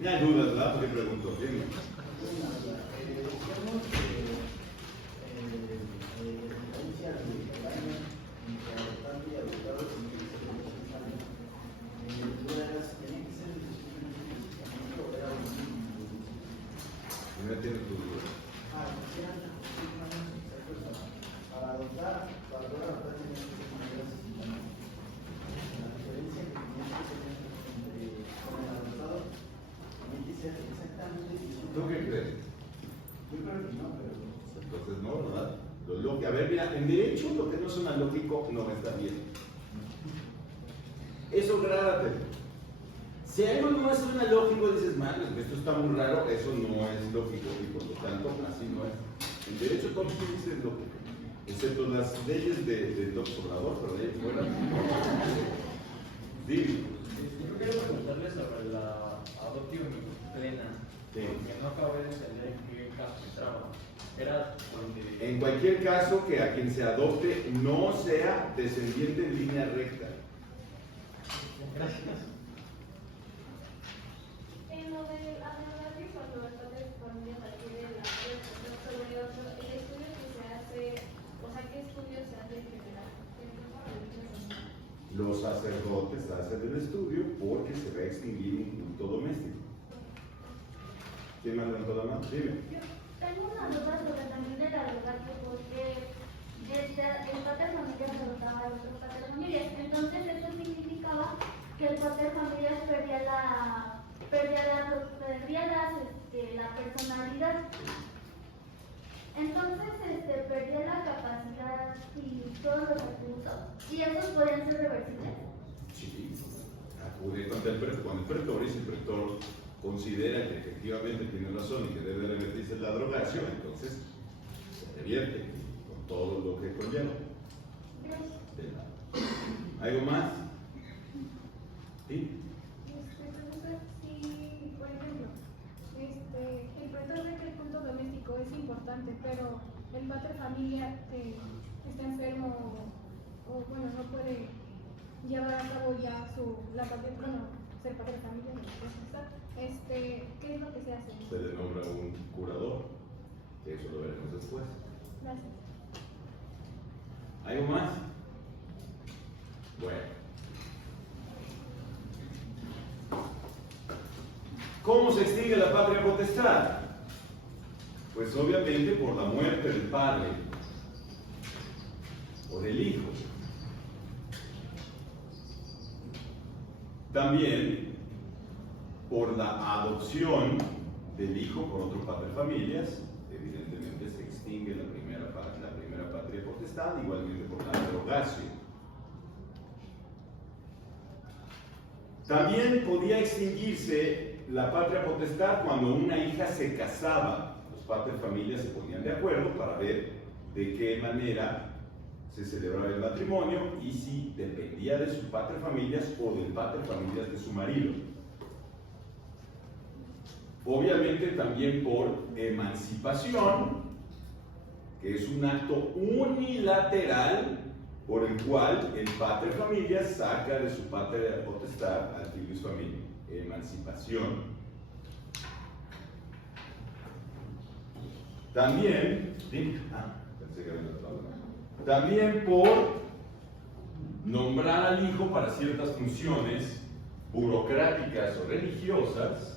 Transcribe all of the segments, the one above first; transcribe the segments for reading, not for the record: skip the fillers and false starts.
No hay dudas, ¿verdad? Porque pregunto. Dime. No tiene tu duda. Para adoptar, para poder adoptar tiene que ser mayores de 5 años. La diferencia que tenía que tener entre con el adoptado tiene que ser exactamente. ¿Tú qué crees? Yo creo que no, pero. Entonces no, ¿verdad? A ver, mira, en derecho lo que no suena lógico no está bien. Eso grádatelo. Si algo no suena lógico, dices, man, esto está muy raro, eso no es lógico y por lo tanto así no es. En derecho todo lo que dice es lógico, excepto las leyes del doctorador, pero de ahí fuera. Dime. Yo quiero preguntarle sobre la adopción plena, Sí. porque no acabo de entender en qué caso entraba. Era donde... En cualquier caso, que a quien se adopte no sea descendiente en línea recta. Gracias. En lo del abordaje, cuando el padre de familia requiere la el estudio que se hace, o sea, ¿qué estudio se hace en general? Los sacerdotes hacen el estudio porque se va a extinguir un culto doméstico. ¿Quién más levantó la mano? Dime. Yo tengo una duda sobre también el adoptarte porque el pater familias adoptaba a los otros pater familias. Entonces eso significaba que el pater familias perdía la personalidad. Entonces perdía la capacidad y todos los atributos. ¿Y esos podrían ser reversibles? Sí. Acude con el pretor y si el pretor considera que efectivamente tiene razón y que debe revertirse la drogación, entonces se revierte con todo lo que conlleva. De nada. ¿Algo más? ¿Sí? Pregunta si, por ejemplo, el pretor ve que el culto doméstico es importante, pero el padre familia está enfermo o bueno, no puede llevar a cabo ya la parte, bueno, ser padre de familia, no puede estar. ¿Qué es lo que se hace? Se le nombra un curador, que eso lo veremos después. Gracias. ¿Algo más? Bueno. ¿Cómo se extingue la patria potestad? Pues obviamente por la muerte del padre o del hijo. También por la adopción del hijo por otro padre familias, evidentemente se extingue la primera patria potestad, igualmente por la abrogación. También podía extinguirse la patria potestad cuando una hija se casaba. Los padres familias se ponían de acuerdo para ver de qué manera se celebraba el matrimonio y si dependía de su patria familias o del patria familias de su marido. Obviamente también por emancipación, que es un acto unilateral por el cual el pater familias saca de su patria potestad al filius familiae. Emancipación. También, pensé que había notado. También por nombrar al hijo para ciertas funciones burocráticas o religiosas,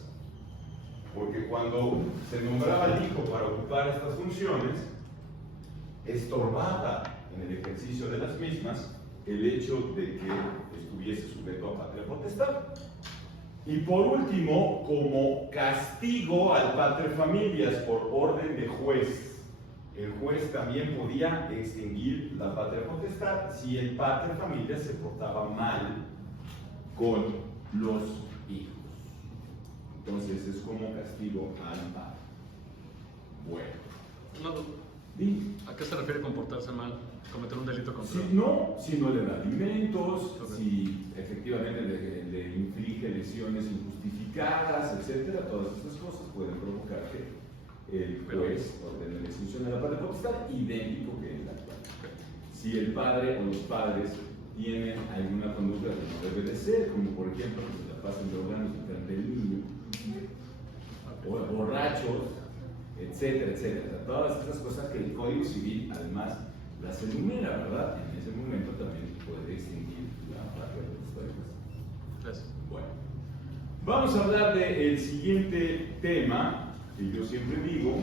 porque cuando se nombraba al hijo para ocupar estas funciones, estorbaba en el ejercicio de las mismas el hecho de que estuviese sujeto a patria potestad. Y por último, como castigo al pater familias por orden de juez, el juez también podía extinguir la patria potestad si el pater familias se portaba mal con los hijos. Entonces es como castigo al padre. Bueno. ¿A qué se refiere comportarse mal? ¿Cometer un delito contra Si no le da alimentos, si efectivamente le inflige lesiones injustificadas, etcétera, todas estas cosas pueden provocar que el juez ordene la extinción de la patria potestad, idéntico que en la actual. Si el padre o los padres tienen alguna conducta que no debe de ser, como por ejemplo que se la pasen drogando durante el niño, o borrachos, etcétera, etcétera. O sea, todas esas cosas que el Código Civil además las enumera, ¿verdad? En ese momento también puede extinguir la patria potestad. Gracias. Bueno, vamos a hablar del siguiente tema, que yo siempre digo,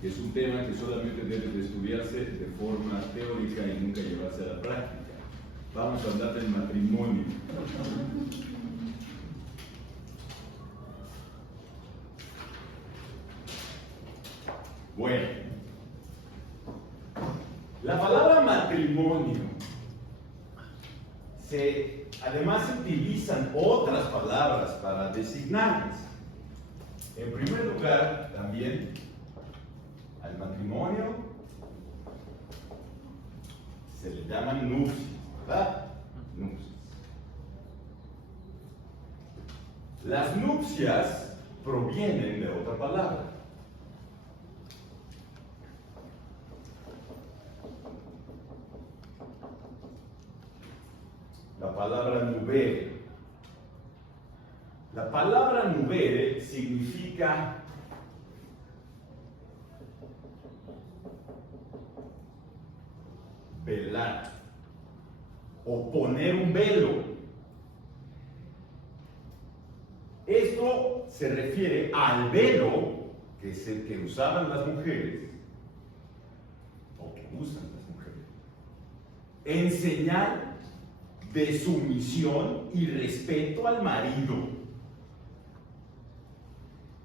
que es un tema que solamente debe de estudiarse de forma teórica y nunca llevarse a la práctica. Vamos a hablar del matrimonio. Bueno, la palabra matrimonio además se utilizan otras palabras para designarlas. En primer lugar, también al matrimonio se le llaman nupcias, ¿verdad? Nupcias. Las nupcias provienen de otra palabra. La palabra nubere. La palabra nubere significa velar o poner un velo. Esto se refiere al velo que es el que usaban las mujeres o que usan las mujeres en señal de sumisión y respeto al marido.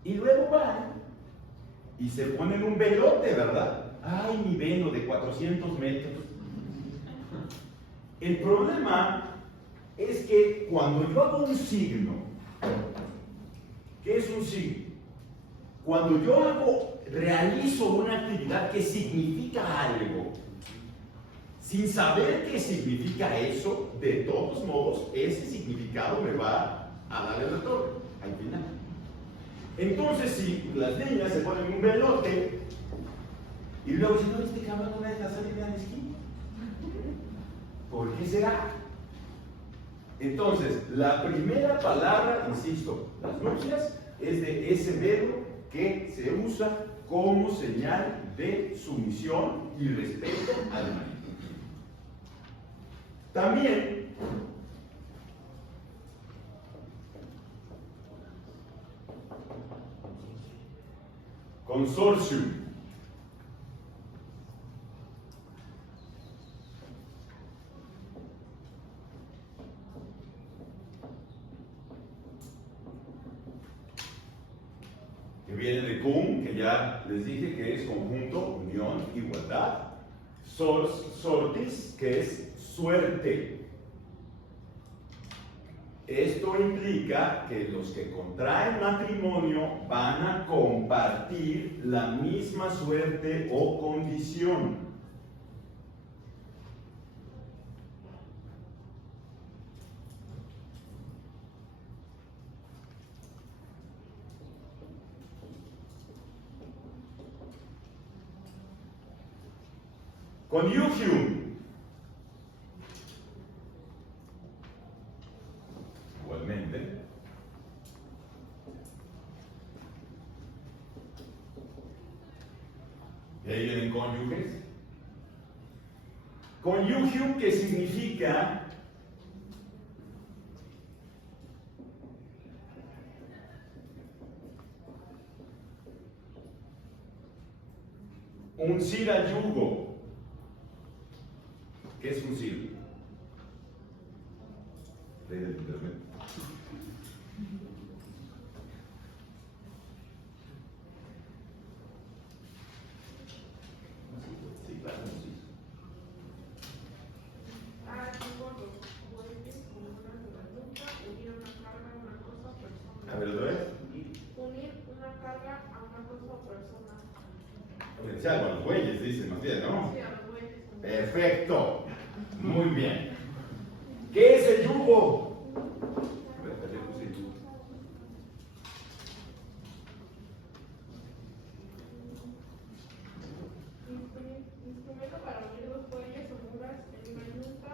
Y luego van y se ponen un velote, ¿verdad? Ay, mi velo de 400 metros. El problema es que cuando yo hago un signo, ¿qué es un signo? Cuando yo realizo una actividad que significa algo, sin saber qué significa eso, de todos modos, ese significado me va a dar el retorno al final. Entonces, si las niñas se ponen un velote y luego dicen, no, este cabrón no me deja salir de la esquina. ¿Por qué será? Entonces, la primera palabra, insisto, las nupcias, es de ese velo que se usa como señal de sumisión y respeto al marido. También consorcio. Que viene de cum, que ya les dije que es conjunto, unión, igualdad. Sortis, que es suerte. Esto implica que los que contraen matrimonio van a compartir la misma suerte o condición. Conjugium. Igualmente. Y ahí vienen cónyuges. Conjugium, que significa uncir al yugo. ¿Qué es uncir? Ley del internet. Sí, claro, uncir. A ver, ¿lo ves? Unir una carga a una cosa o persona. O sea, a los bueyes, dice más bien, ¿no? Sí, a los bueyes. Perfecto. Muy bien. ¿Qué es el yugo? A ver, ¿qué puse el yugo? Instrumento para unir dos bueyes o mulas en una yunta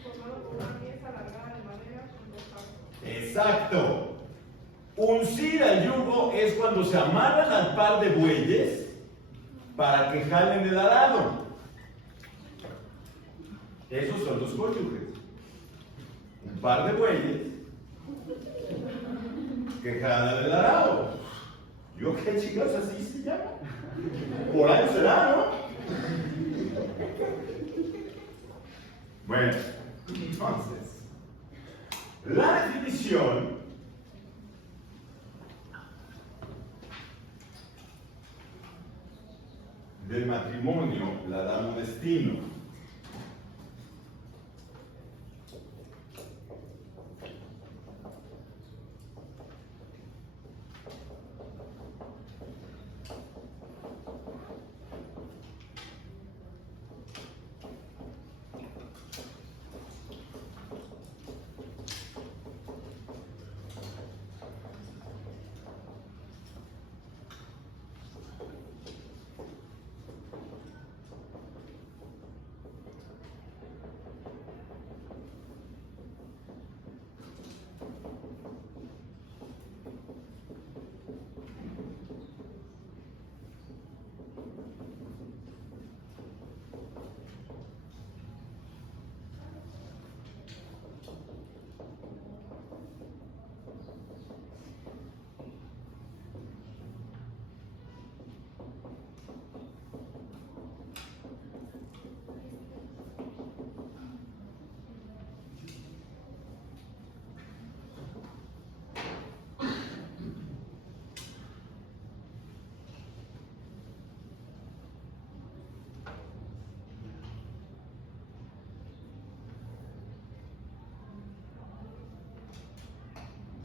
formado por una pieza alargada de madera con dos arcos. Exacto. Uncir al yugo es cuando se amarran al par de bueyes para que jalen el arado. Esos son los cónyuges. Un par de bueyes que jalan el arado. ¿Yo qué chingados así se llama? Por ahí será, ¿no? Bueno, entonces, la definición del matrimonio la da Modestino.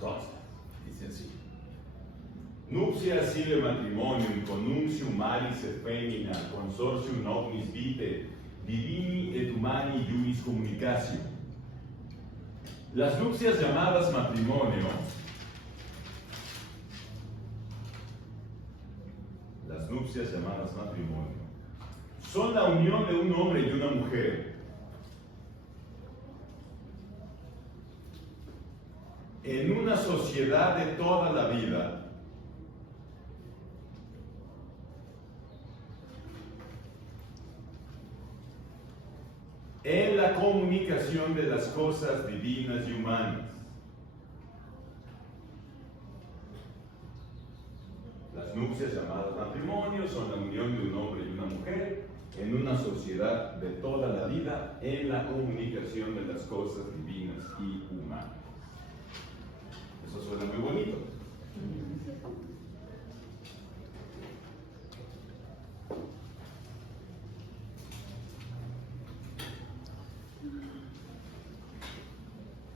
Entonces, dice así: Nuptia sine matrimonium connuncium maris et femina consortium omnis vitae divini et humani iuris communicatio. Las nupcias llamadas matrimonio, son la unión de un hombre y una mujer en una sociedad de toda la vida, en la comunicación de las cosas divinas y humanas. Las nupcias llamadas matrimonio son la unión de un hombre y una mujer en una sociedad de toda la vida, en la comunicación de las cosas divinas y humanas. Eso suena muy bonito.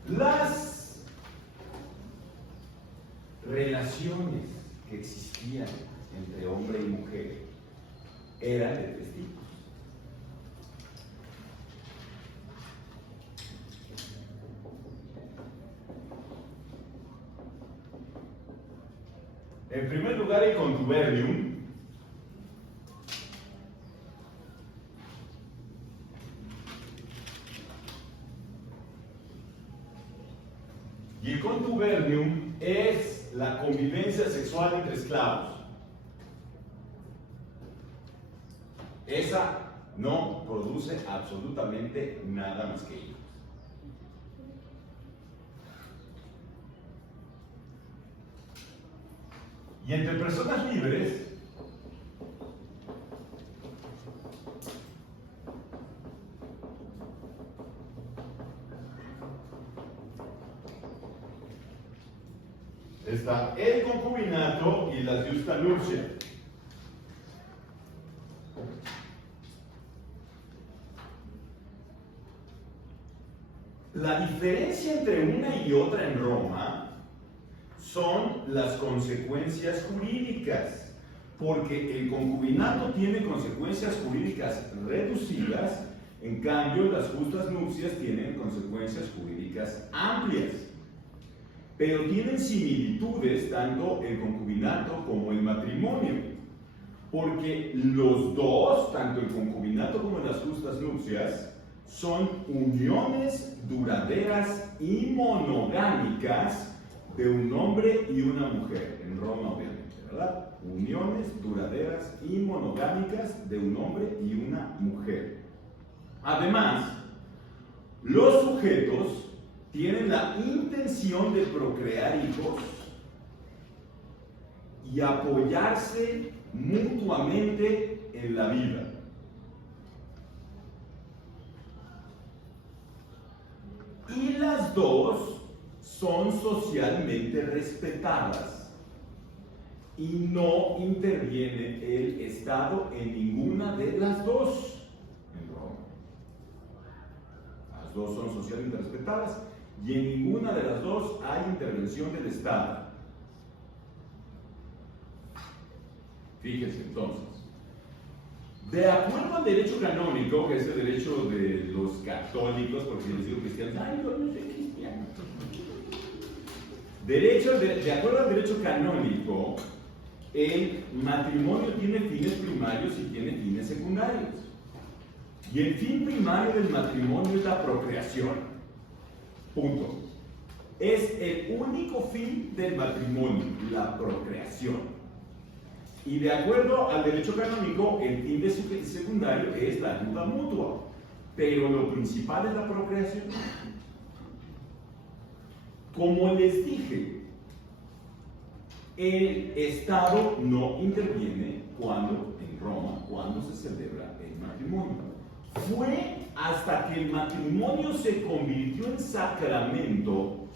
Las relaciones que existían entre hombre y mujer eran de tres tipos. En primer lugar, el contubernium. Y el contubernium es la convivencia sexual entre esclavos. Esa no produce absolutamente nada más que hijos. Y entre personas libres, está el concubinato y la justa nupcia. La diferencia entre una y otra en Roma son las consecuencias jurídicas, porque el concubinato tiene consecuencias jurídicas reducidas, en cambio las justas nupcias tienen consecuencias jurídicas amplias. Pero tienen similitudes tanto el concubinato como el matrimonio, porque los dos, tanto el concubinato como las justas nupcias, son uniones duraderas y monogámicas de un hombre y una mujer, en Roma obviamente, ¿verdad? Uniones duraderas y monogámicas de un hombre y una mujer. Además, los sujetos tienen la intención de procrear hijos y apoyarse mutuamente en la vida. Y las dos son socialmente respetadas y no interviene el Estado en ninguna de las dos en Roma. Las dos son socialmente respetadas y en ninguna de las dos hay intervención del Estado. Fíjense entonces, de acuerdo al derecho canónico, que es el derecho de los católicos, porque si les digo cristianos, ay, yo no soy cristiano. De acuerdo al derecho canónico, el matrimonio tiene fines primarios y tiene fines secundarios. Y el fin primario del matrimonio es la procreación. Punto. Es el único fin del matrimonio, la procreación. Y de acuerdo al derecho canónico, el fin secundario es la ayuda mutua. Pero lo principal es la procreación. Como les dije, el Estado no interviene en Roma, cuando se celebra el matrimonio. Fue hasta que el matrimonio se convirtió en sacramento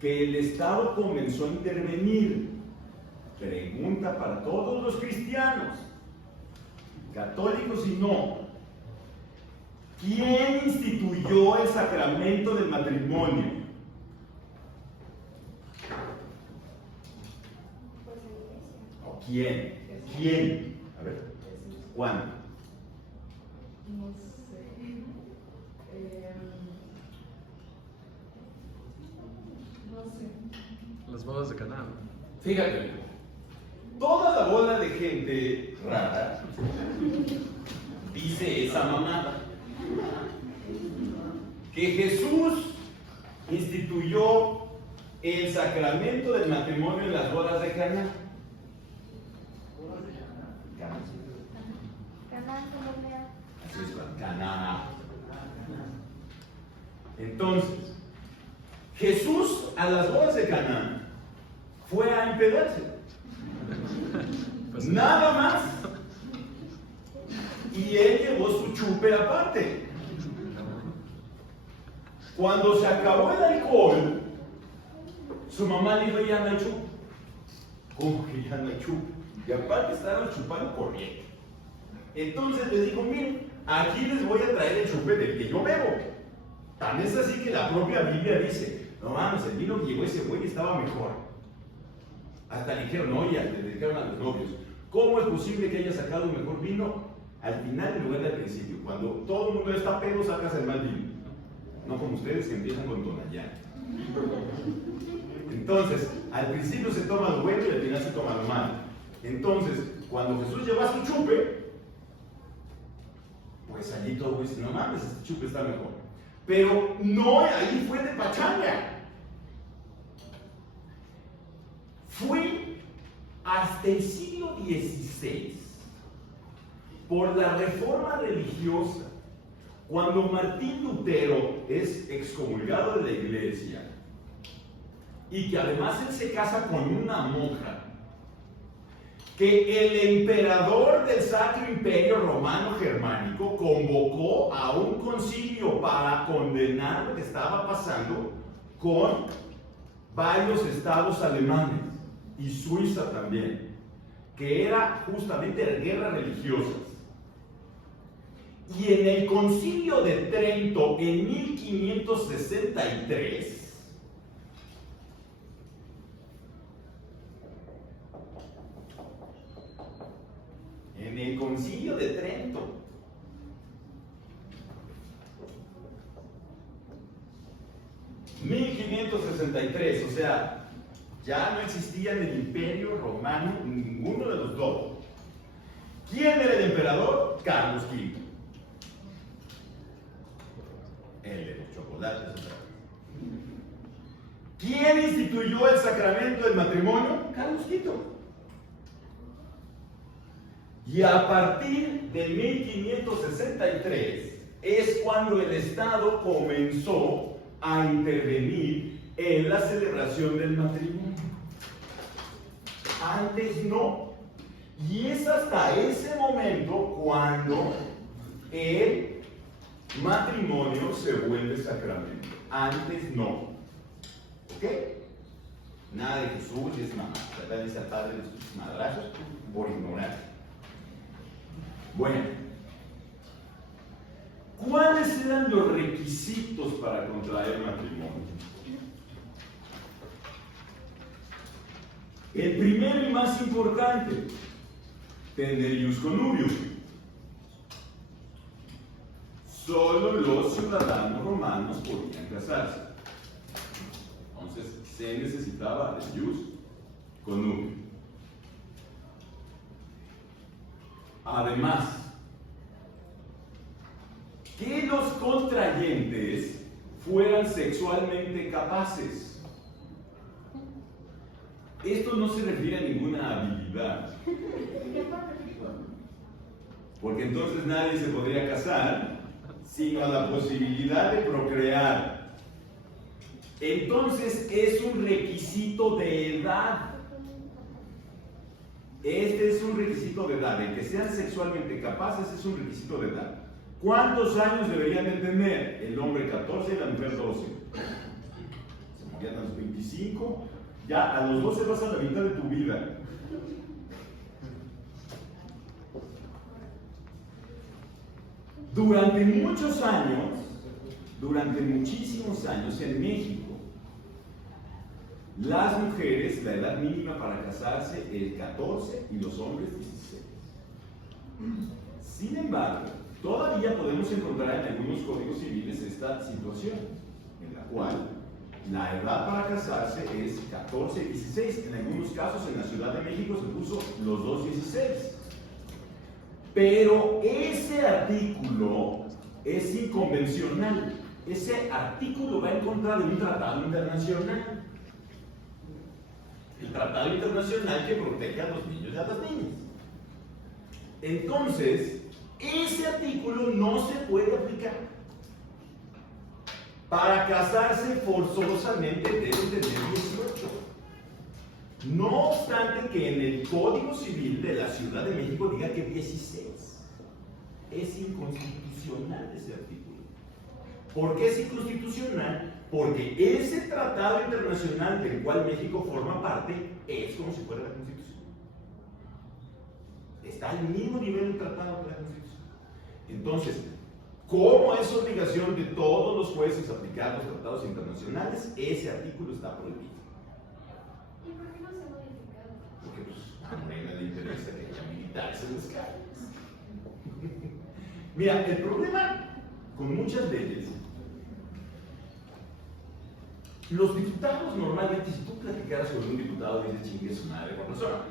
que el Estado comenzó a intervenir. Pregunta para todos los cristianos, católicos y no. ¿Quién instituyó el sacramento del matrimonio? ¿O quién? ¿Quién? A ver, ¿cuándo? No sé. No sé. Las bodas de Caná. Fíjate, toda la bola de gente rara dice esa mamada. Que Jesús instituyó el sacramento del matrimonio en las bodas de Caná. Así es, Caná. Entonces, Jesús a las bodas de Caná fue a empedarse. Nada más. Y él llevó su chupe aparte. Cuando se acabó el alcohol, su mamá le dijo, ya no hay chupe. ¿Cómo que ya no hay chupe? Y aparte estaban chupando corriente. Entonces les dijo, miren, aquí les voy a traer el chupe del que yo bebo. Tan es así que la propia Biblia dice, no mames, el vino que llevó ese güey estaba mejor. Hasta le dijeron, oye, le dedicaron a los novios, ¿cómo es posible que haya sacado un mejor vino al final en lugar del principio? Cuando todo el mundo está pedo, sacas el mal vino. No como ustedes que empiezan con Tonayán. Entonces, al principio se toma lo bueno y al final se toma lo malo. Entonces, cuando Jesús lleva su chupe, pues allí todo dice, no mames, este chupe está mejor. Pero no, ahí fue de pachanga. Fue hasta el siglo XVI, por la reforma religiosa, cuando Martín Lutero es excomulgado de la iglesia y que además él se casa con una monja, que el emperador del Sacro Imperio Romano Germánico convocó a un concilio para condenar lo que estaba pasando con varios estados alemanes y Suiza también, que era justamente guerras religiosas. Y en el concilio de Trento en 1563, en el concilio de Trento, o sea, ya no existía en el Imperio Romano ninguno de los dos. ¿Quién era el emperador? Carlos V. El de los chocolates. ¿Quién instituyó el sacramento del matrimonio? Carlos V. Y a partir de 1563 es cuando el Estado comenzó a intervenir en la celebración del matrimonio. Antes no. Y es hasta ese momento cuando el matrimonio se vuelve sacramento. Antes no. ¿Ok? Nada de Jesús y es mamá. Tratar de ser padre de sus madrazos por ignorar. Bueno, ¿cuáles eran los requisitos para contraer matrimonio? El primero y más importante, tener ius connubium. Solo los ciudadanos romanos podían casarse. Entonces, se necesitaba el ius connubium. Además, que los contrayentes fueran sexualmente capaces. Esto no se refiere a ninguna habilidad, porque entonces nadie se podría casar, sino a la posibilidad de procrear. Entonces es un requisito de edad. Este es un requisito de edad. El que sean sexualmente capaces es un requisito de edad. ¿Cuántos años deberían de tener? El hombre 14 y la mujer 12. Se morían a los 25. Ya a los 12 vas a la mitad de tu vida. Durante muchos años, durante muchísimos años en México, las mujeres, la edad mínima para casarse es 14 y los hombres 16. Sin embargo, todavía podemos encontrar en algunos códigos civiles esta situación, en la cual la edad para casarse es 14 y 16. En algunos casos en la Ciudad de México se puso los dos 16. Pero ese artículo es inconvencional. Ese artículo va en contra de un tratado internacional. El tratado internacional que protege a los niños y a las niñas. Entonces, ese artículo no se puede aplicar. Para casarse forzosamente deben tener 18. No obstante que en el Código Civil de la Ciudad de México diga que 16. Es inconstitucional ese artículo. ¿Por qué es inconstitucional? Porque ese tratado internacional del cual México forma parte es como si fuera la Constitución. Está al mismo nivel del tratado que la Constitución. Entonces, como es obligación de todos los jueces aplicar los tratados internacionales, ese artículo está prohibido. ¿Y por qué no se ha modificado? Porque pues, a Morena le interesa que haya militares en las calles. Mira, el problema con muchas leyes, los diputados normalmente, si tú platicaras con un diputado, dices chingue su madre por persona.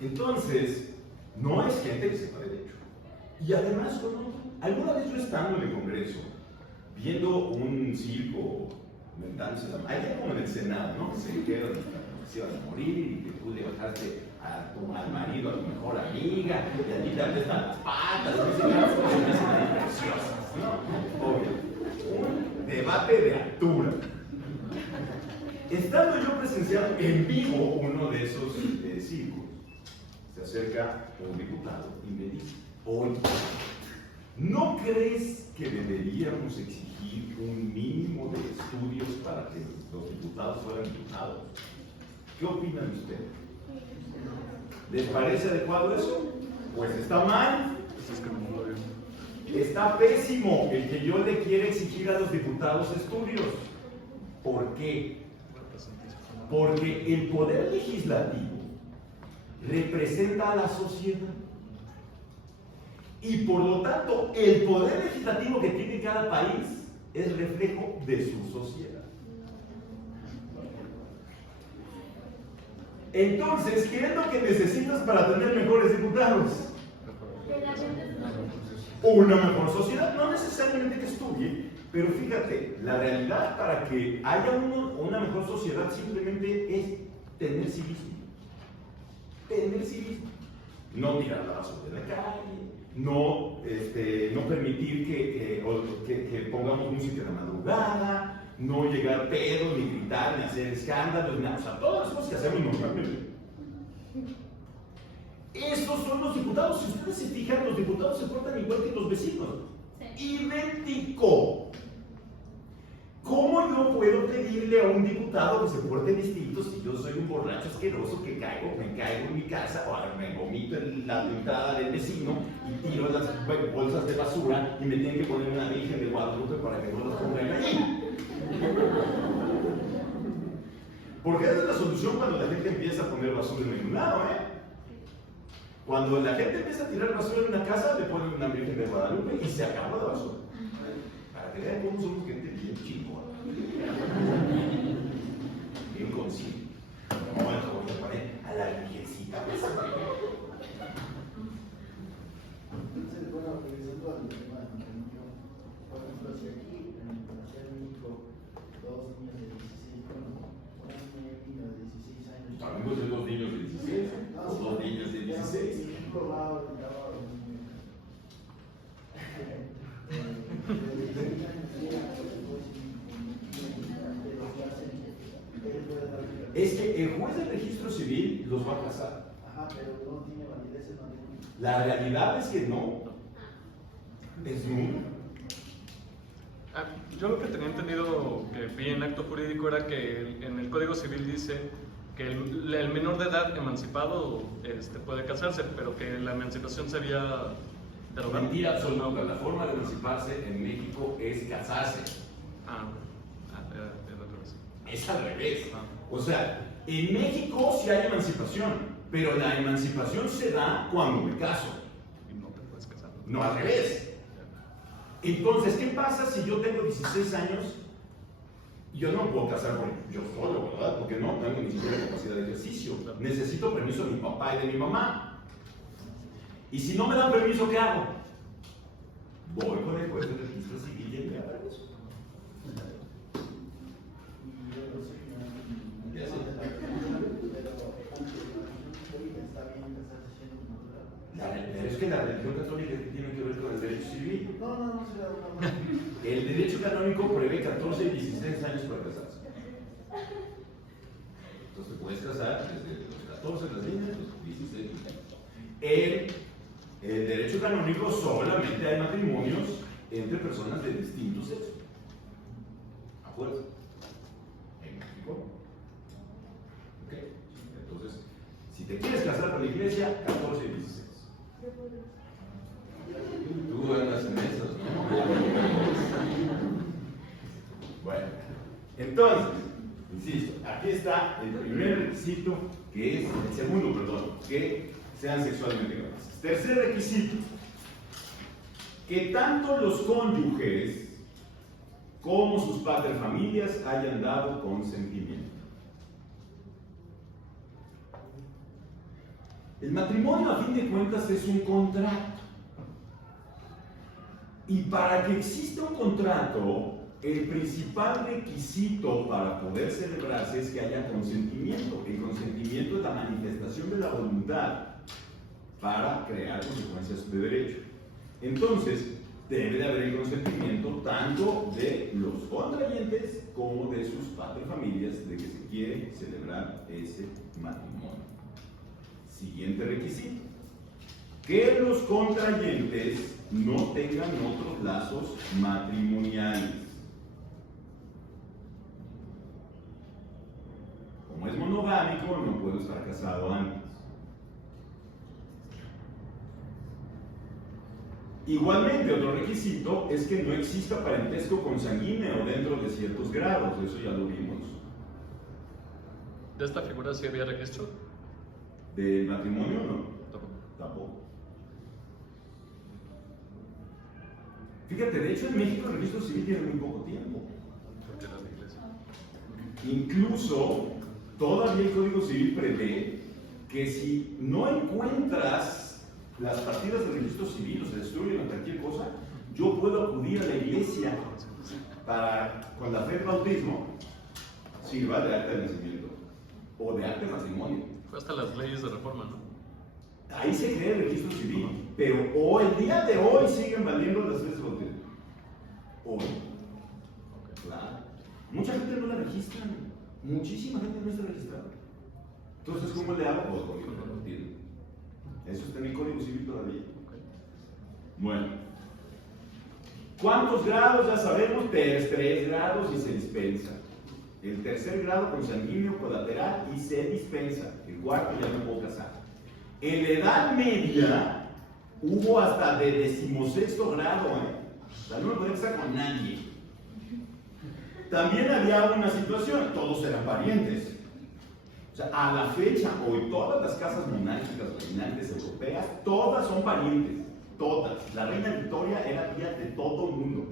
Entonces, no es gente que sepa derecho. Y además, alguna vez yo estando en el Congreso, viendo un circo, inventándose la madre, allá como en el Senado, ¿no? Que se quedan, se iban a morir y que tú le bajaste al marido, a tu mejor amiga, y a ti también están las patas, no sé, unas cosas preciosas, ¿no? Obvio. Un debate de altura. Estando yo presenciando en vivo uno de esos circos, se acerca un diputado y me dice: oye, ¿no crees que deberíamos exigir un mínimo de estudios para que los diputados fueran diputados? ¿Qué opinan ustedes? ¿Les parece adecuado eso? Pues está mal. Está pésimo el que yo le quiera exigir a los diputados estudios. ¿Por qué? Porque el poder legislativo representa a la sociedad. Y por lo tanto, el poder legislativo que tiene cada país es reflejo de su sociedad. Entonces, ¿qué es lo que necesitas para tener mejores diputados? Una mejor sociedad, no necesariamente que estudie, Pero fíjate, la realidad para que haya una mejor sociedad simplemente es tener civismo. Tener civismo. No tirar la basura en la calle, no permitir que pongamos música de madrugada, no llegar pedos, ni gritar, ni hacer escándalos, nada. O sea, todas las cosas que hacemos normalmente. Estos son los diputados. Si ustedes se fijan, los diputados se portan igual que los vecinos. Idéntico. ¿Cómo yo puedo pedirle a un diputado que se porte distinto si yo soy un borracho asqueroso que me caigo en mi casa o me vomito en la entrada del vecino y tiro las bolsas de basura y me tienen que poner una Virgen de Guadalupe para que no las pongan ahí? Porque esa es la solución cuando la gente empieza a poner basura en ningún lado, ¿eh? Cuando la gente empieza a tirar basura en una casa, le ponen una Virgen de Guadalupe y se acaba la basura. Para que vean cómo somos gente bien chingona. Bien consciente. No, el favor le pone a la virgencita. Entonces, bueno, regresando al tema del niño, por ejemplo, si aquí en la Ciudad de México, dos niños de 16, bueno, una niña de 16 años. Hablamos de dos niños de 16, o dos niños de 16. Es que el juez del registro civil los va a casar. Ajá, pero no tiene validez el matrimonio. La realidad es que no. Es nulo. Yo lo que tenía entendido que vi en acto jurídico era que en el Código Civil dice que el menor de edad emancipado puede casarse, pero que la emancipación se había derogado. Mentira absoluta. La forma de emanciparse en México es casarse. Es al revés. Es al revés. O sea, en México sí hay emancipación, pero la emancipación se da cuando me caso. Y no te puedes casar. No al revés. Entonces, ¿qué pasa si yo tengo 16 años? Yo no me puedo casar yo solo, ¿verdad? Porque no tengo ni siquiera capacidad de ejercicio. Necesito permiso de mi papá y de mi mamá. Y si no me dan permiso, ¿qué hago? Voy con el juez de registro civil y él me da permiso. Y yo no sé que Ya sé. Pero es que la religión católica tiene que ver con el derecho civil. No, se da una. El derecho canónico prevé 14 y 16 años para casarse. Entonces te puedes casar desde los 14 las niñas, los 16 años. El derecho canónico solamente hay matrimonios entre personas de distinto sexo. ¿A fuerza? En México. ¿Ok? Entonces, si te quieres casar con la iglesia, 14 y 16. Tú andas en esas, ¿no? Bueno, entonces, insisto, aquí está el primer requisito, que es, el segundo, perdón, que sean sexualmente capaces. Tercer requisito, que tanto los cónyuges como sus paterfamilias hayan dado consentimiento. El matrimonio, a fin de cuentas, es un contrato. Y para que exista un contrato, el principal requisito para poder celebrarse es que haya consentimiento. El consentimiento es la manifestación de la voluntad para crear consecuencias de derecho. Entonces, debe de haber el consentimiento tanto de los contrayentes como de sus paterfamilias de que se quiere celebrar ese matrimonio. Siguiente requisito: que los contrayentes no tengan otros lazos matrimoniales. Como es monogámico, no puedo estar casado antes. Igualmente, otro requisito es que no exista parentesco consanguíneo dentro de ciertos grados. Eso ya lo vimos. ¿De esta figura sí había registro? ¿Del matrimonio no? Tampoco. Tampoco. Fíjate, de hecho en México el registro civil tiene muy poco tiempo. Porque era la iglesia. Incluso, todavía el Código Civil prevé que si no encuentras las partidas del registro civil o se destruyen o cualquier cosa, yo puedo acudir a la iglesia para, con la fe del bautismo, sirva de acta de nacimiento o de acta de matrimonio. Fue hasta las leyes de reforma, ¿no? Ahí se crea el registro civil, pero hoy, el día de hoy siguen valiendo las leyes de bautismo. Hoy. Claro. Mucha gente no la registra, muchísima gente no está registrada. Entonces, ¿cómo le hago? Pues con el bautismo. Eso está en el Código Civil todavía. Bueno. ¿Cuántos grados? Ya sabemos, 3 grados y se dispensa. El tercer grado consanguíneo colateral y se dispensa. El cuarto ya no puedo casar. En la Edad Media hubo hasta de 16º grado, O sea, no me podía casar con nadie. También había una situación, todos eran parientes. O sea, a la fecha, hoy todas las casas monárquicas reinantes europeas, todas son parientes. Todas. La reina Victoria era tía de todo el mundo.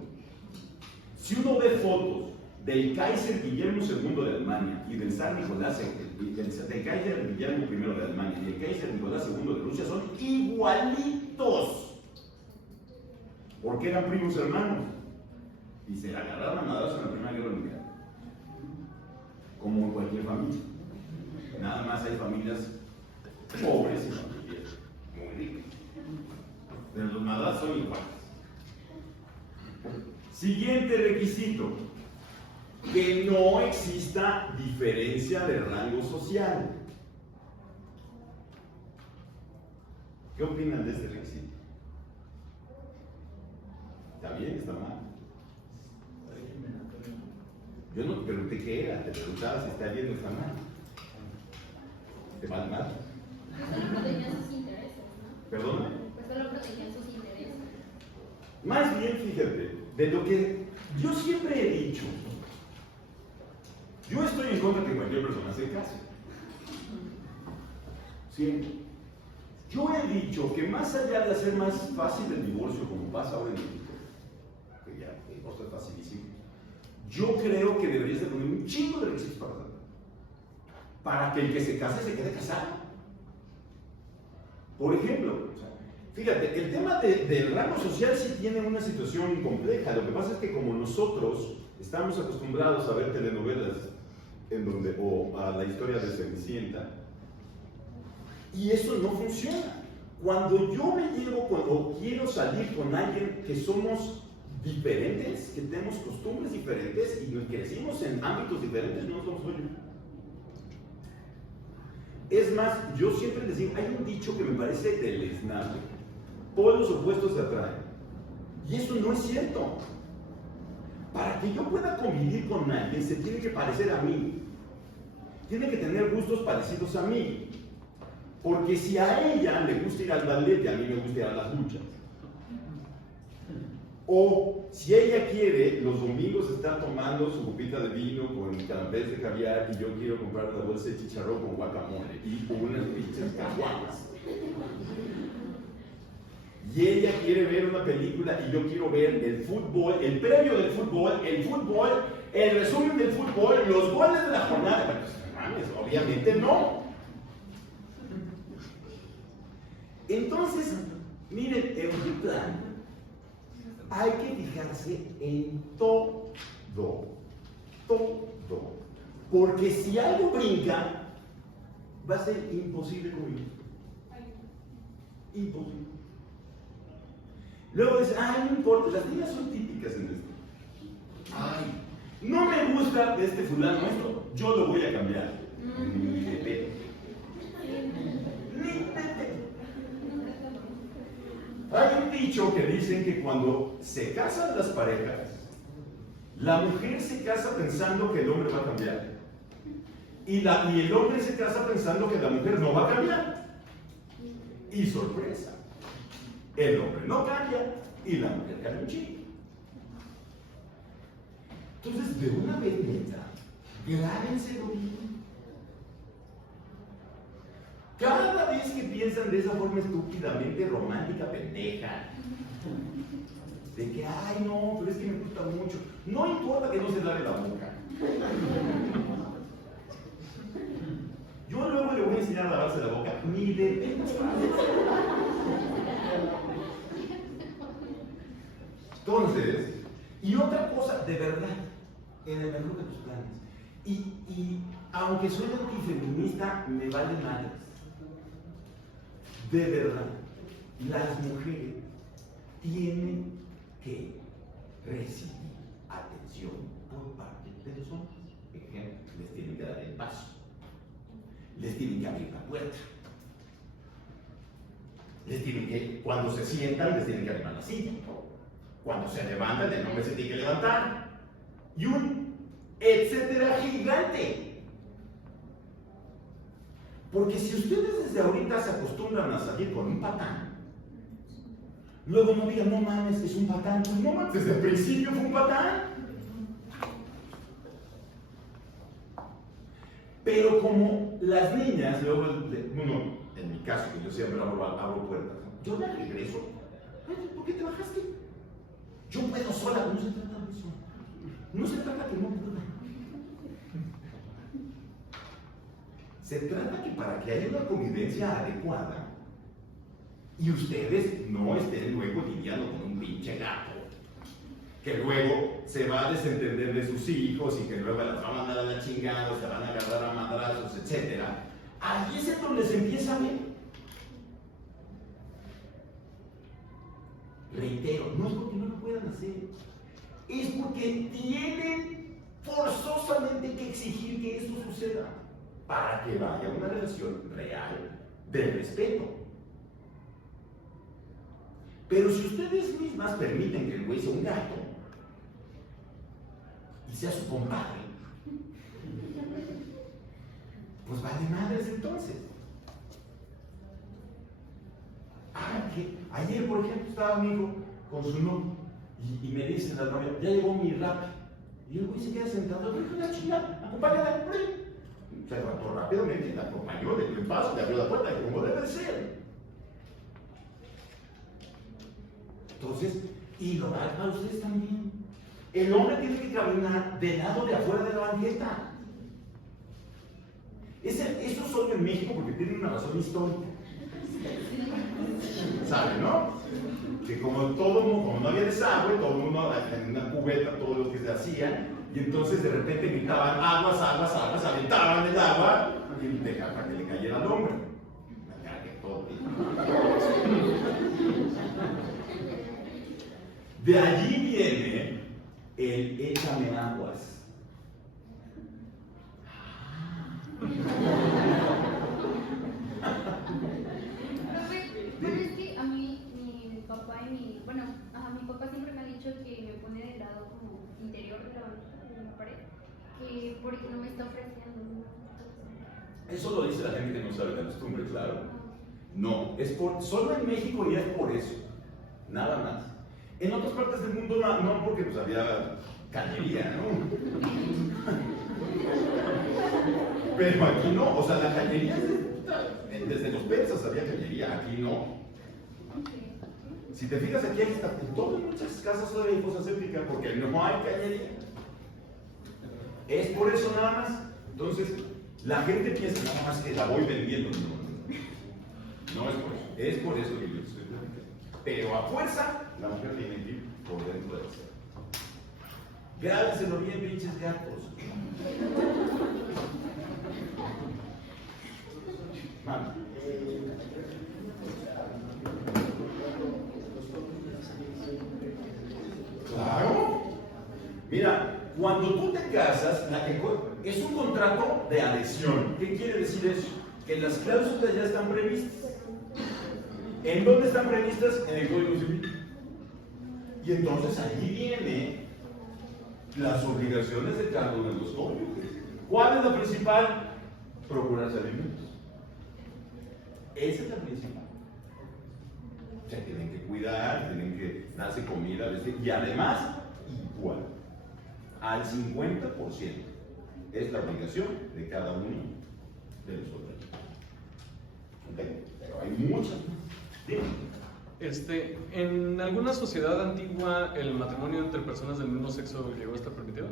Si uno ve fotos del Kaiser Guillermo II de Alemania y del Zar Nicolás del Kaiser Guillermo I de Alemania y el Kaiser Nicolás II de Rusia, son igualitos. Porque eran primos hermanos. Y se agarraron a madrazos en la Primera Guerra Mundial. Como en cualquier familia. Nada más hay familias pobres y familias muy ricas. Pero los madrazos son iguales. Siguiente requisito. Que no exista diferencia de rango social. ¿Qué opinan de este requisito? ¿Está bien? ¿Está mal? Yo no te pregunté qué era, te preguntaba si está bien o está mal. ¿Te va mal? Pues solo protegían sus intereses, ¿no? ¿Perdona? Pues solo protegían sus intereses. Más bien, fíjate, de lo que yo siempre he dicho, yo estoy en contra de que cualquier persona se case. Siempre. Yo he dicho que más allá de hacer más fácil el divorcio, como pasa ahora en México, que ya el divorcio es facilísimo, yo creo que deberías de poner un chingo de requisitos para que el que se case se quede casado. Por ejemplo, fíjate, el tema del rango social sí tiene una situación compleja. Lo que pasa es que como nosotros estamos acostumbrados a ver telenovelas o a la historia de Cenicienta, y eso no funciona. Cuando yo cuando quiero salir con alguien que somos diferentes, que tenemos costumbres diferentes y nos crecimos en ámbitos diferentes, no somos yo. Es más, yo siempre les digo, hay un dicho que me parece deleznable: polos opuestos se atraen. Y eso no es cierto. Para que yo pueda convivir con alguien, se tiene que parecer a mí. Tiene que tener gustos parecidos a mí. Porque si a ella le gusta ir al ballet y a mí me gusta ir a las luchas, o si ella quiere los domingos estar tomando su copita de vino con canapés de caviar y yo quiero comprar una bolsa de chicharrón con guacamole y unas pinches caguamas, y ella quiere ver una película y yo quiero ver el fútbol, el previo del fútbol, el resumen del fútbol, los goles de la jornada, pues, obviamente no. Entonces, miren, en un plan hay que fijarse en todo, porque si algo brinca, va a ser imposible convivir. Imposible. Luego dicen, no importa, las niñas son típicas en esto. No me gusta este fulano esto, yo lo voy a cambiar. Ni de pedo. Hay un dicho que dicen que cuando se casan las parejas, la mujer se casa pensando que el hombre va a cambiar. Y el hombre se casa pensando que la mujer no va a cambiar. Y sorpresa, el hombre no cambia y la mujer cambia un chico. Entonces, de una vez, grábenselo bien. Cada vez que piensan de esa forma estúpidamente romántica, pendeja, de que, no, pero es que me gusta mucho, no importa que no se lave la boca. Yo luego le voy a enseñar a lavarse la boca, ni de pedo. Entonces, y otra cosa, de verdad, en el mejor de tus planes, y aunque soy antifeminista, me vale madres. De verdad, las mujeres tienen que recibir atención por parte de los hombres. Ejemplo, les tienen que dar el paso, les tienen que abrir la puerta, les tienen que, cuando se sientan, les tienen que arrimar la silla, cuando se levantan, el hombre se tiene que levantar, y un etcétera gigante. Porque si ustedes desde ahorita se acostumbran a salir con un patán, luego no digan, no mames, es un patán. Pues no mames, desde el principio fue un patán. Pero como las niñas, luego, bueno, en mi caso, que yo siempre abro puertas, yo las regreso. Ay, ¿por qué te bajaste? Yo puedo sola, no se trata de eso. No se trata que no pueda. Se trata que para que haya una convivencia adecuada y ustedes no estén luego lidiando con un pinche gato que luego se va a desentender de sus hijos y que luego las van a mandar a la chingada, se van a agarrar a madrazos, etc. Ahí es donde se empieza a ver. Reitero, no es porque no lo puedan hacer, es porque tienen forzosamente que exigir que esto suceda para que vaya una relación real de respeto. Pero si ustedes mismas permiten que el güey sea un gato y sea su compadre, pues vale madres entonces. Que ayer, por ejemplo, estaba mi hijo con su novio y me dice la novia, ya llegó mi rap. Y el güey se queda sentado, dijo, la chingada, acompáñala, se levantó rápidamente, la acompañó, le dio el paso, le abrió la puerta, como debe de ser. Entonces, y lo va para ustedes también. El hombre tiene que caminar del lado de afuera de la banqueta. Eso solo en México porque tiene una razón histórica. ¿Saben, no? Que como no había desagüe, todo el mundo en una cubeta, todo lo que se hacía, y entonces de repente gritaban aguas, aguas, aguas, aventaban el agua y dejaban para que le cayera al hombre. La cagué todo. De allí viene el échame aguas. Pero es que a mí, mi papá y mi papá siempre me ha dicho que me pone del lado como interior de la pared, que porque no me está ofreciendo. Eso lo dice la gente que no sabe la costumbre, claro. No, solo en México y es por eso, nada más. En otras partes del mundo no, porque pues había cañería, ¿no? Pero aquí no, o sea, la cañería desde los persas había cañería, aquí no. Si te fijas aquí está, en muchas casas todavía hay fosa séptica porque no hay cañería. Es por eso nada más. Entonces, la gente piensa nada más que la voy vendiendo. No es por eso. Es por eso que yo estoy platicando. Pero a fuerza, la mujer tiene que ir por dentro del ser. Grábenselo bien, pinches gatos. Mami. Claro. Mira, cuando tú te casas, es un contrato de adhesión. ¿Qué quiere decir eso? Que las cláusulas ya están previstas. ¿En dónde están previstas? En el Código Civil. Y entonces allí vienen las obligaciones de cada uno de los cónyuges. ¿Cuál es la principal? Procurar alimentos. Esa es la principal. O sea, tienen que cuidar, tienen que darse comida, y además, igual, al 50% es la obligación de cada uno de los otros. ¿Okay? Pero hay muchas más. Dime. ¿En alguna sociedad antigua el matrimonio entre personas del mismo sexo llegó a estar permitido?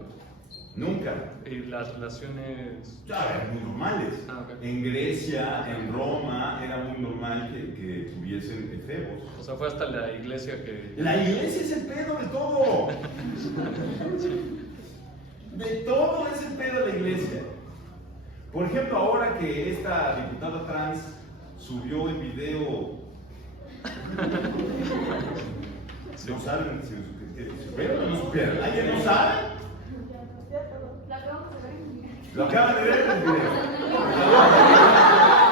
Nunca. ¿Y las relaciones? Ya, eran muy normales. Ah, ok. En Grecia, en Roma, era muy normal que tuviesen efebos. O sea, fue hasta la iglesia que... La iglesia es el pedo de todo. De todo es el pedo de la iglesia. Por ejemplo, ahora que esta diputada trans subió el video. ¿No saben si supieron o no supieron? ¿Alguien no sabe? La acabamos de ver. Lo acaban de ver en el video. Cierren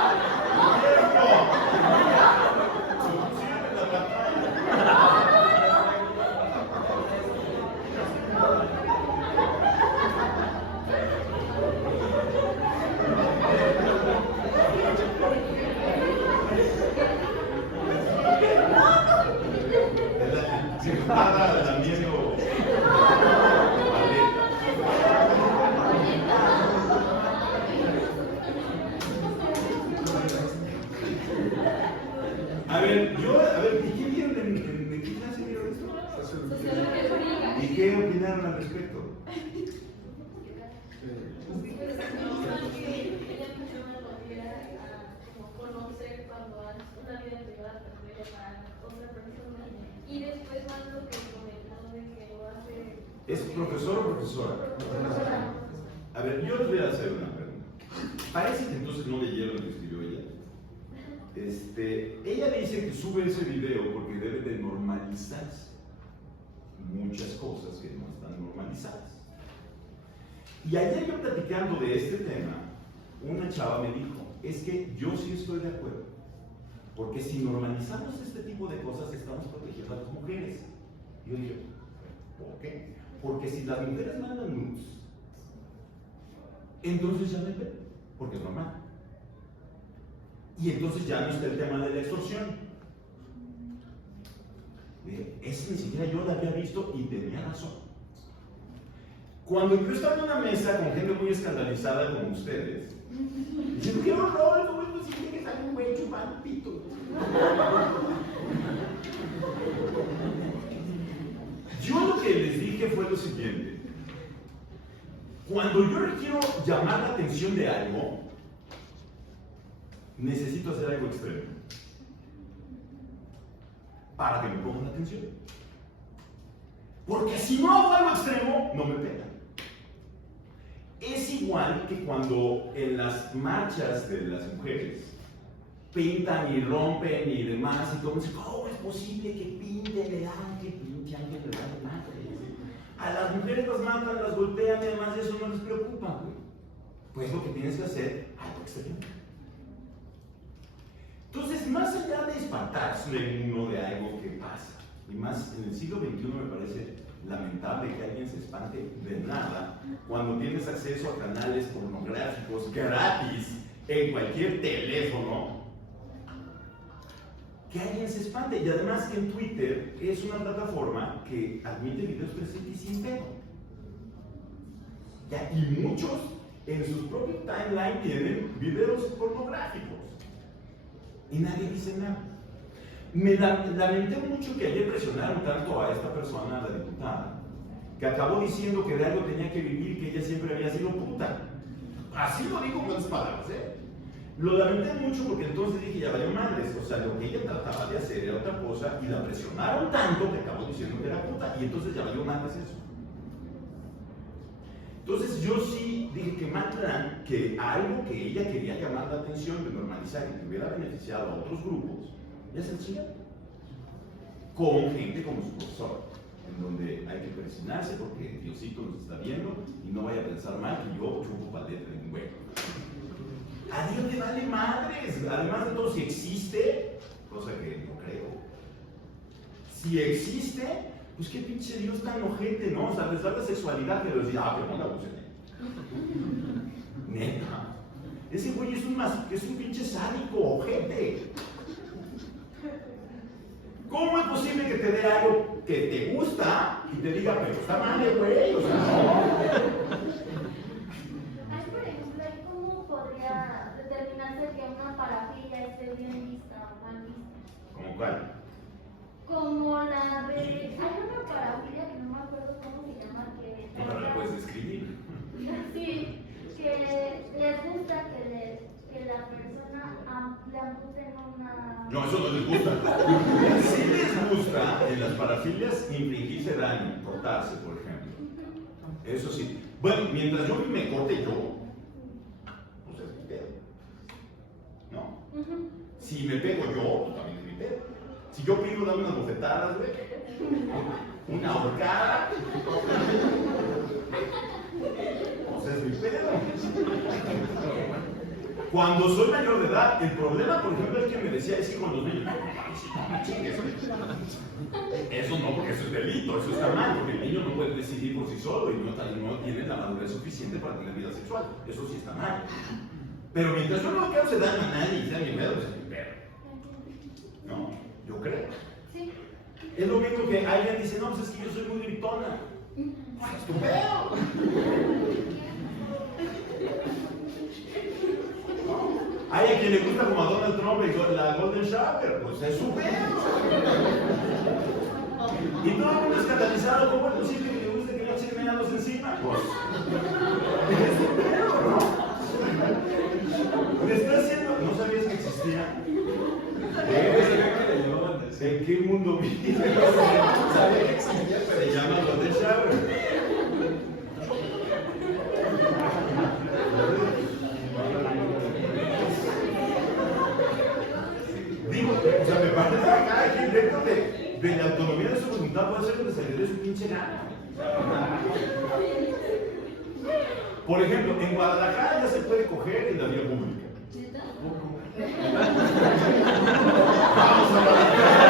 la pantalla. Diputada lamiendo ¿y qué vieron en qué clase vieron esto? Sociología jurídica. ¿Y qué opinaron al respecto? Ella menciona lo que era como conocer cuando haces una vida privada para otra persona y después más lo que comentó de que lo hace. ¿Es profesor o profesora? A ver, yo les voy a hacer una pregunta. Parece que entonces no leyeron lo que escribió ella. Ella dice que sube ese video porque debe de normalizarse muchas cosas que no están normalizadas. Y ayer yo platicando de este tema, una chava me dijo, es que yo sí estoy de acuerdo, porque si normalizamos este tipo de cosas estamos protegiendo a las mujeres. Y yo digo, ¿por qué? Porque si las mujeres mandan nudes, entonces ya no hay pedo, porque es normal. Y entonces ya no está el tema de la extorsión. Ese ni siquiera yo la había visto y tenía razón. Cuando yo estaba en una mesa con gente muy escandalizada como ustedes, dicen, qué horror, ¿cómo es posible que salga un güey chupando pito? Yo lo que les dije fue lo siguiente. Cuando yo quiero llamar la atención de algo, necesito hacer algo extremo para que me pongan la atención. Porque si no hago algo extremo, no me pegan. Es igual que cuando en las marchas de las mujeres pintan y rompen y demás, y todo, ¿cómo es posible que pinten el ángel? Pinche ángel de la madre. A las mujeres las matan, las golpean y además de eso no les preocupa, güey. Pues lo que tienes que hacer, algo extremo. Entonces, más allá de espantarse uno de algo que pasa, y más en el siglo XXI me parece lamentable que alguien se espante de nada cuando tienes acceso a canales pornográficos gratis en cualquier teléfono, que alguien se espante. Y además que en Twitter es una plataforma que admite videos presentes sin pedo. Ya, y muchos en sus propios timeline tienen videos pornográficos. Y nadie dice nada. Me lamenté mucho que ayer presionaron tanto a esta persona, a la diputada, que acabó diciendo que de algo tenía que vivir, que ella siempre había sido puta. Así lo dijo con las palabras, ¿eh? Lo lamenté mucho porque entonces dije, ya valió madres. O sea, lo que ella trataba de hacer era otra cosa y la presionaron tanto que acabó diciendo que era puta. Y entonces ya valió madres eso. Entonces yo sí dije que más plan que algo que ella quería llamar la atención de normalizar y que hubiera beneficiado a otros grupos, ya se chinga. Con gente como su profesor, en donde hay que presionarse porque Diosito nos está viendo y no vaya a pensar mal que yo chupo paleta de un güey. A Dios le vale madres. Además de todo, si existe, cosa que no creo, si existe, pues qué pinche Dios tan ojete, ¿no? O sea, les da la sexualidad, pero les dice, pero no la usen. Neta. Ese güey es un pinche sádico, ojete. ¿Cómo es posible que te dé algo que te gusta y te diga, pero está mal, güey? O sea, no. Ay, por ejemplo, ¿cómo podría determinarse que una parafilia esté bien vista o mal vista? ¿Cómo cuál? como la de, hay una parafilia que no me acuerdo cómo se llama, que No la puedes describir. sí, que les gusta que la persona le amputen una... No, eso no les gusta. Sí les gusta en las parafilias infligirse daño, cortarse, por ejemplo. Eso sí. Bueno, mientras yo me corte yo, pues es mi pedo. ¿No? Si me pego yo, pues también es mi pedo. Si yo pido darme unas bofetadas, güey, una ahorcada, pues es mi pedo. Cuando soy mayor de edad, el problema, por ejemplo, es que me decía, es que con los niños, no me chingues, eso no, porque eso es delito, eso está mal, porque el niño no puede decidir por sí solo y no tiene la madurez suficiente para tener vida sexual, eso sí está mal. Pero mientras yo no cause daño a nadie y sea mi pedo, pues es mi pedo. ¿No? Yo creo. Sí. Es lo mismo que alguien dice, no, pues es que yo soy muy gritona. Pues es tu pedo. Hay a quien le gusta como a Donald Trump la Golden Shower, pues es su pedo. Y todo el mundo escandalizado, ¿cómo es posible que le guste que le echen meados encima? Pues es su pedo, ¿no? Me está haciendo, ¿no sabías que existía? ¿En qué mundo vives? Sabía que existía, pero se llama Golden Shower. Digo, o sea, me parece que cada quien dentro de la autonomía de su voluntad puede hacer lo que se le dé su pinche gana. Por ejemplo, en Guadalajara ya se puede coger en la vía pública. Vamos a Guadalajara.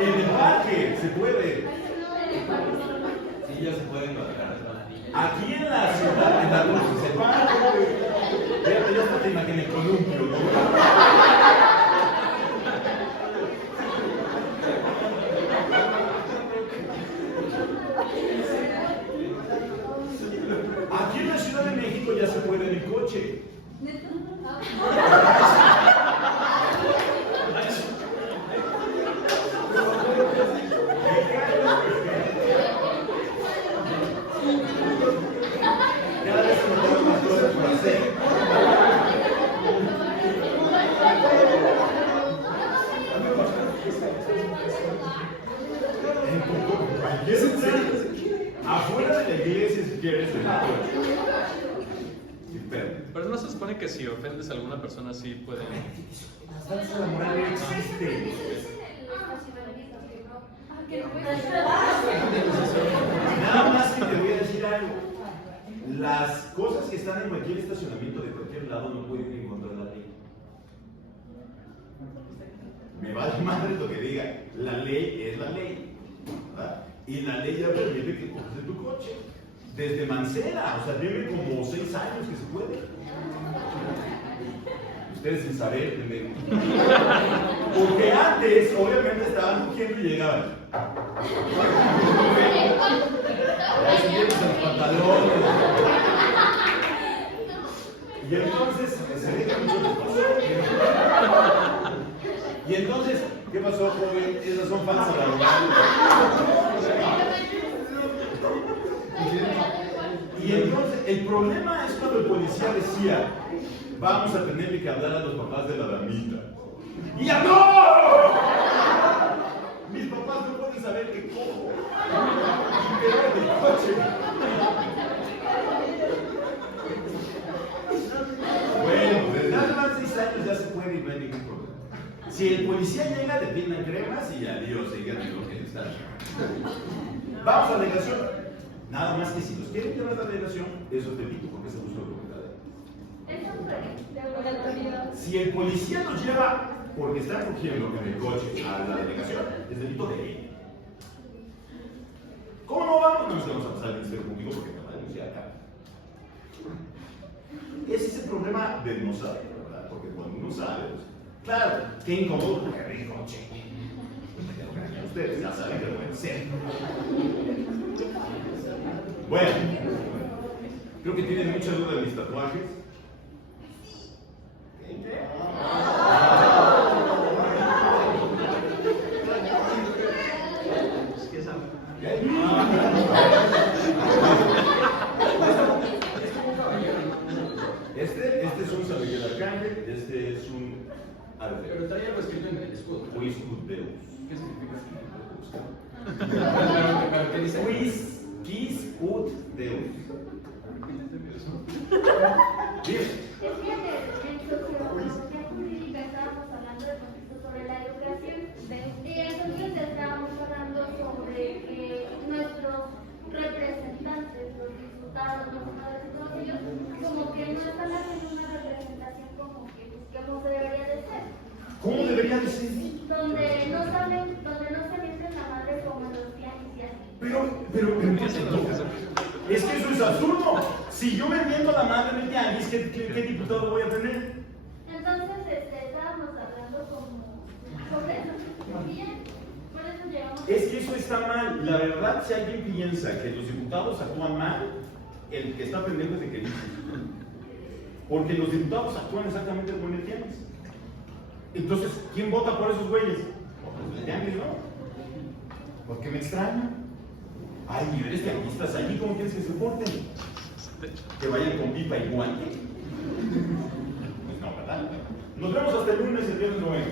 En el parque se puede. Sí, ya se puede en Guadalajara. Aquí en la ciudad, en la luz, se para, ya hasta te imaginé columpio, ¿no? Aquí en la Ciudad de México ya se puede en el coche. Cada vez se me ponen más cosas por hacer. Afuera de la iglesia, si quieres, en el coche. Sin pedo. Pero no se supone que si ofendes a alguna persona sí pueden. Las falsas de la moral no existen. Nada más que te voy a decir algo. Las cosas que están en cualquier estacionamiento de cualquier lado no pueden ir en contra de la ley. Me vale madre lo que diga. La ley es la ley. ¿Verdad? Y la ley ya permite que cojas en tu coche. Desde Mancera, o sea, tiene como 6 años que se puede. Ustedes sin saber, pendejo. Porque antes, obviamente, estaban cogiendo y llegaban. Ya se llevan los pantalones. Y entonces, se deja mucho despacio. Y entonces, ¿qué pasó, joven? Esas son falsas laborales. Y entonces, el problema es cuando el policía decía, vamos a tenerle que hablar a los papás de la damita. ¡Y ya no! Mis papás no pueden saber que cojo. Y peor del coche. Bueno, desde hace más de 6 años ya se puede y no hay ningún problema. Si el policía llega, le pintan cremas y adiós, sigan en lo que están. Vamos a delegación. Nada más que si los quieren llevar a la delegación, eso es delito, porque es abuso de autoridad. Si el policía los lleva porque están cogiendo en el coche a la delegación, es delito de ley. ¿Cómo no vamos? No nos vamos a pasar al Ministerio Público porque me va a denunciar acá. Ese es el problema del no saber, ¿verdad? Porque cuando uno sabe, pues, claro, qué incómodo porque el coche. Ustedes ya saben que lo pueden hacer. Bueno, creo que tienen mucha duda de mis tatuajes. ¿Qué? Este es un San Miguel Arcángel, este es un arte. Pero traía algo escrito en el escudo. Quis ut Deus. ¿Qué significa? Pero ¿qué dice? Quis ut Deus. Bien. Es que en sociología jurídica estábamos hablando de contexto sobre la educación y entonces estábamos hablando sobre que nuestros representantes, los diputados, los senadores, todos ellos, como que no están haciendo una representación como que se debería de ser. ¿Cómo debería de ser? Donde no se viste la madre como en los tianguis y así. Pero, es que eso es absurdo. Si yo vendiendo la madre en el tianguis, ¿qué diputado voy a tener? Entonces estábamos hablando como sobre eso. Bien, por eso llegamos. Es que eso está mal. La verdad, si alguien piensa que los diputados actúan mal, el que está pendejo es de que dice. Porque los diputados actúan exactamente como en el tianguis. Entonces, ¿quién vota por esos güeyes? Pues el tianguis, ¿no? Porque me extraña. Ay, niveles tianguistas allí, ¿cómo quieres que se porten? ¿Que vayan con pipa y guante? Pues no, ¿verdad? Nos vemos hasta el lunes, el viernes no vengo.